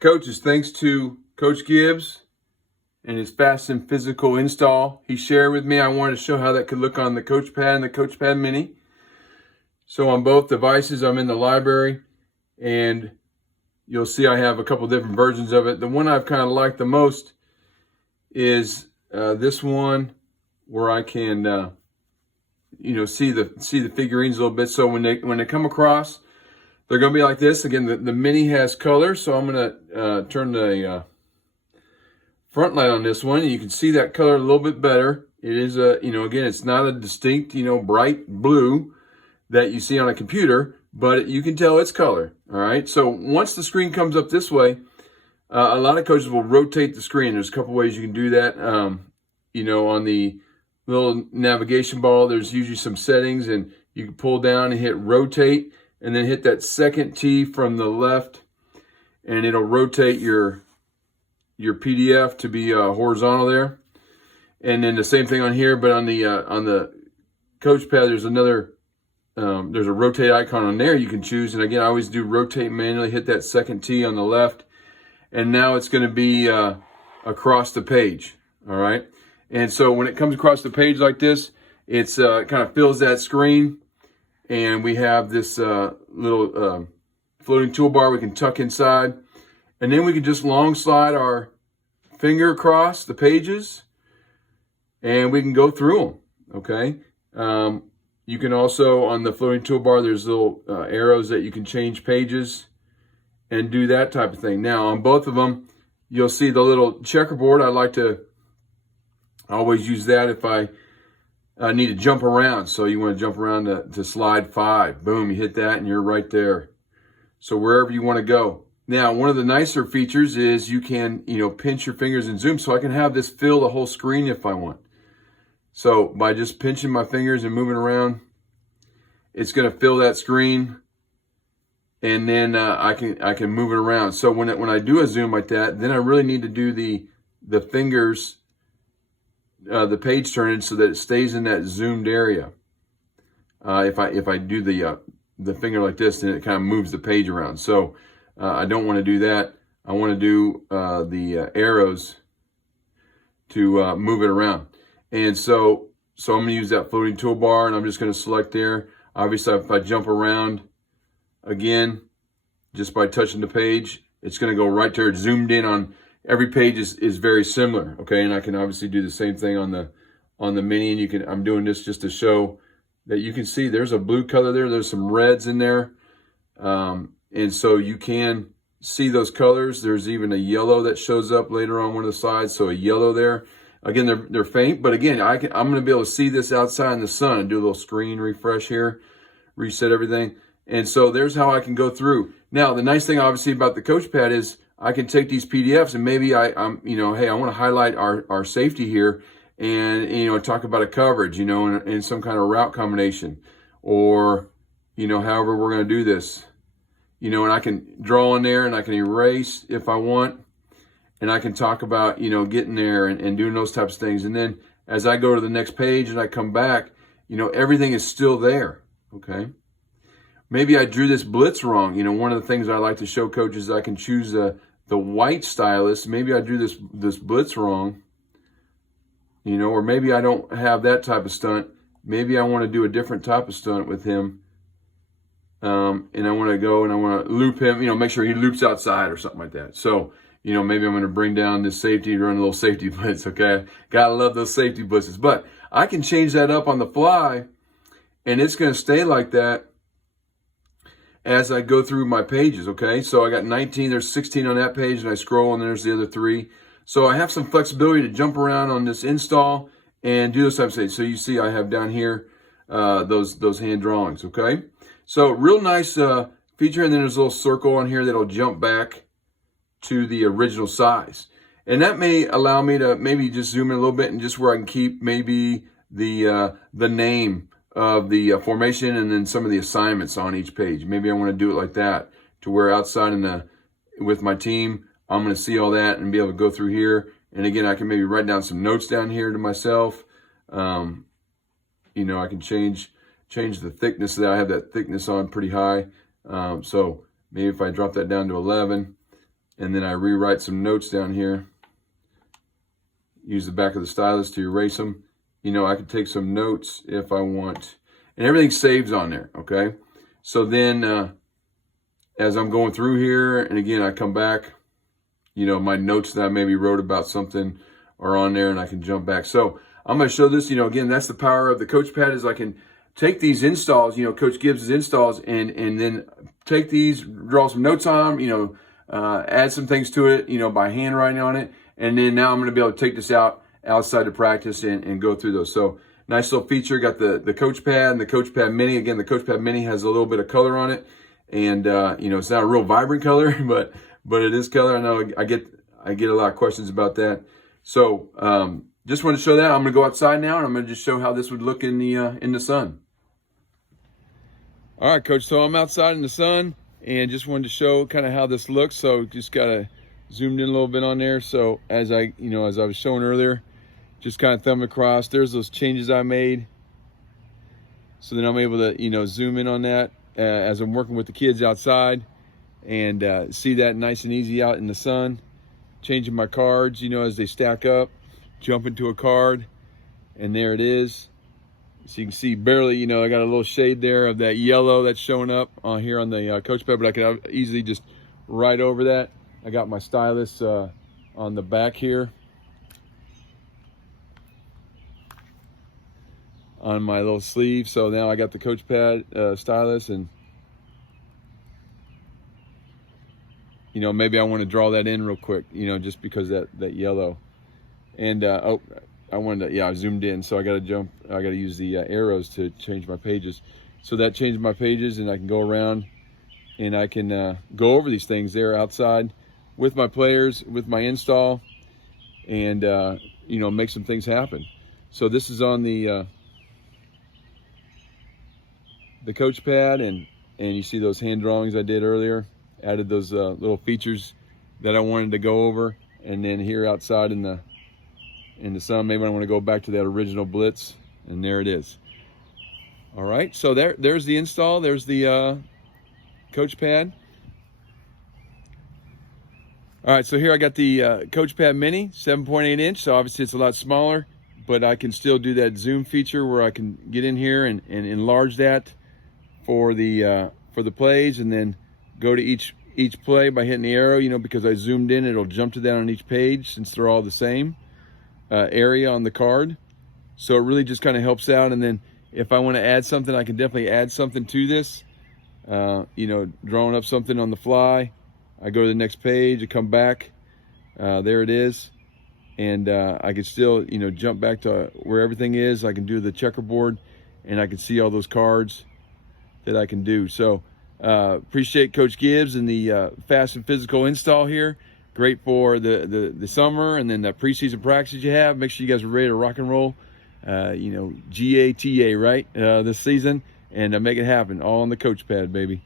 Coaches, thanks to Coach Gibbs and his fast and physical install he shared with me, I wanted to show how that could look on the Coachpad and the Coachpad Mini. So on both devices, I'm in the library, and you'll see I have a couple different versions of it. The one I've kind of liked the most is this one, where I can see the figurines a little bit. So when they come across, they're going to be like this. Again, the Mini has color, so I'm going to turn the front light on this one, and you can see that color a little bit better. It is again, it's not a distinct, bright blue that you see on a computer, but you can tell it's color. All right. So once the screen comes up this way, a lot of coaches will rotate the screen. There's a couple ways you can do that. On the little navigation ball, there's usually some settings, and you can pull down and hit rotate, and then hit that second T from the left, and it'll rotate your PDF to be horizontal there. And then the same thing on here, but on the Coachpad, there's another there's a rotate icon on there you can choose. And again, I always do rotate manually, hit that second T on the left, and now it's going to be across the page. All right. And so when it comes across the page like this, it's kind of fills that screen. And we have this little floating toolbar we can tuck inside. And then we can just long slide our finger across the pages, and we can go through them, okay? You can also, on the floating toolbar, there's little arrows that you can change pages and do that type of thing. Now, on both of them, you'll see the little checkerboard. I like to always use that if I need to jump around. So you want to jump around to slide 5. Boom, you hit that and you're right there. So wherever you want to go. Now, one of the nicer features is you can, pinch your fingers and zoom. So I can have this fill the whole screen if I want. So by just pinching my fingers and moving around, it's going to fill that screen. And then I can move it around. So when I do a zoom like that, then I really need to do the fingers, the page turning, so that it stays in that zoomed area. If I do the finger like this, then it kind of moves the page around. So I don't want to do that. I want to do the arrows to move it around. And so I'm going to use that floating toolbar, and I'm just going to select there. Obviously, if I jump around again, just by touching the page, it's going to go right there. It's zoomed in on every page is very similar. Okay, and I can obviously do the same thing on the Mini, and I'm doing this just to show that you can see there's a blue color there. There's some reds in there. And so you can see those colors. There's even a yellow that shows up later on one of the sides. So a yellow there. Again, they're faint, but again, I'm going to be able to see this outside in the sun and do a little screen refresh here, reset everything. And so there's how I can go through. Now, the nice thing obviously about the Coachpad is I can take these PDFs, and maybe hey, I want to highlight our safety here, and talk about a coverage, in some kind of route combination, or however we're going to do this. And I can draw in there, and I can erase if I want, and I can talk about, getting there and doing those types of things. And then as I go to the next page and I come back, everything is still there, okay? Maybe I drew this blitz wrong. One of the things I like to show coaches is I can choose the white stylus. Maybe I drew this blitz wrong, or maybe I don't have that type of stunt. Maybe I want to do a different type of stunt with him. And I want to go and I want to loop him, make sure he loops outside or something like that. So, maybe I'm going to bring down this safety, run a little safety blitz, okay? Gotta love those safety blitzes. But I can change that up on the fly, and it's going to stay like that as I go through my pages, okay? So I got 19, there's 16 on that page, and I scroll, and there's the other 3. So I have some flexibility to jump around on this install and do those types of things. So you see I have down here those hand drawings, okay? So real nice feature, and then there's a little circle on here that'll jump back to the original size. And that may allow me to maybe just zoom in a little bit, and just where I can keep maybe the name of the formation and then some of the assignments on each page. Maybe I want to do it like that, to where outside with my team, I'm going to see all that and be able to go through here. And again, I can maybe write down some notes down here to myself. I can change the thickness of that. I have that thickness on pretty high. So maybe if I drop that down to 11, and then I rewrite some notes down here. Use the back of the stylus to erase them. You know, I could take some notes if I want, and everything saves on there, okay? So then as I'm going through here, and again, I come back, you know, my notes that I maybe wrote about something are on there, and I can jump back. So I'm going to show this, you know, again, that's the power of the Coachpad, is I can take these installs, you know, Coach Gibbs' installs, and then take these, draw some notes on them, you know, add some things to it, you know, by handwriting on it. And then now I'm going to be able to take this outside to practice and go through those. So nice little feature. Got the Coachpad and the Coachpad Mini. Again, the Coachpad Mini has a little bit of color on it. And, you know, it's not a real vibrant color, but it is color. I know I get a lot of questions about that. So just want to show that. I'm going to go outside now, and I'm going to just show how this would look in the sun. All right, Coach. So I'm outside in the sun, and just wanted to show kind of how this looks. So just got to zoomed in a little bit on there. So as I was showing earlier, just kind of thumb across. There's those changes I made. So then I'm able to, you know, zoom in on that as I'm working with the kids outside, and see that nice and easy out in the sun. Changing my cards, you know, as they stack up, jump into a card, and there it is. So you can see barely, you know, I got a little shade there of that yellow that's showing up on here on the Coachpad, but I can easily just write over that. I got my stylus on the back here on my little sleeve. So now I got the Coachpad stylus, and you know, maybe I want to draw that in real quick, you know, just because that yellow. And oh, I zoomed in, so I got to use the arrows to change my pages. So that changed my pages, and I can go around and I can go over these things there outside with my players, with my install, and you know, make some things happen. So this is on the Coachpad, and you see those hand drawings I did earlier. Added those little features that I wanted to go over, and then here outside in the sun, maybe I want to go back to that original blitz, and there it is. All right, so there's the install. There's the Coachpad. All right, so here I got the Coachpad Mini, 7.8 inch. So obviously it's a lot smaller, but I can still do that zoom feature where I can get in here and enlarge that for the plays, and then go to each play by hitting the arrow, you know, because I zoomed in, it'll jump to that on each page since they're all the same area on the card. So it really just kind of helps out. And then if I want to add something, I can definitely add something to this. You know, drawing up something on the fly. I go to the next page, I come back, there it is. And I can still, you know, jump back to where everything is. I can do the checkerboard, and I can see all those cards that I can do. So appreciate Coach Gibbs and the fast and physical install here. Great for the summer, and then the preseason practices you have. Make sure you guys are ready to rock and roll. You know, GATA, right, this season, and make it happen all on the Coachpad, baby.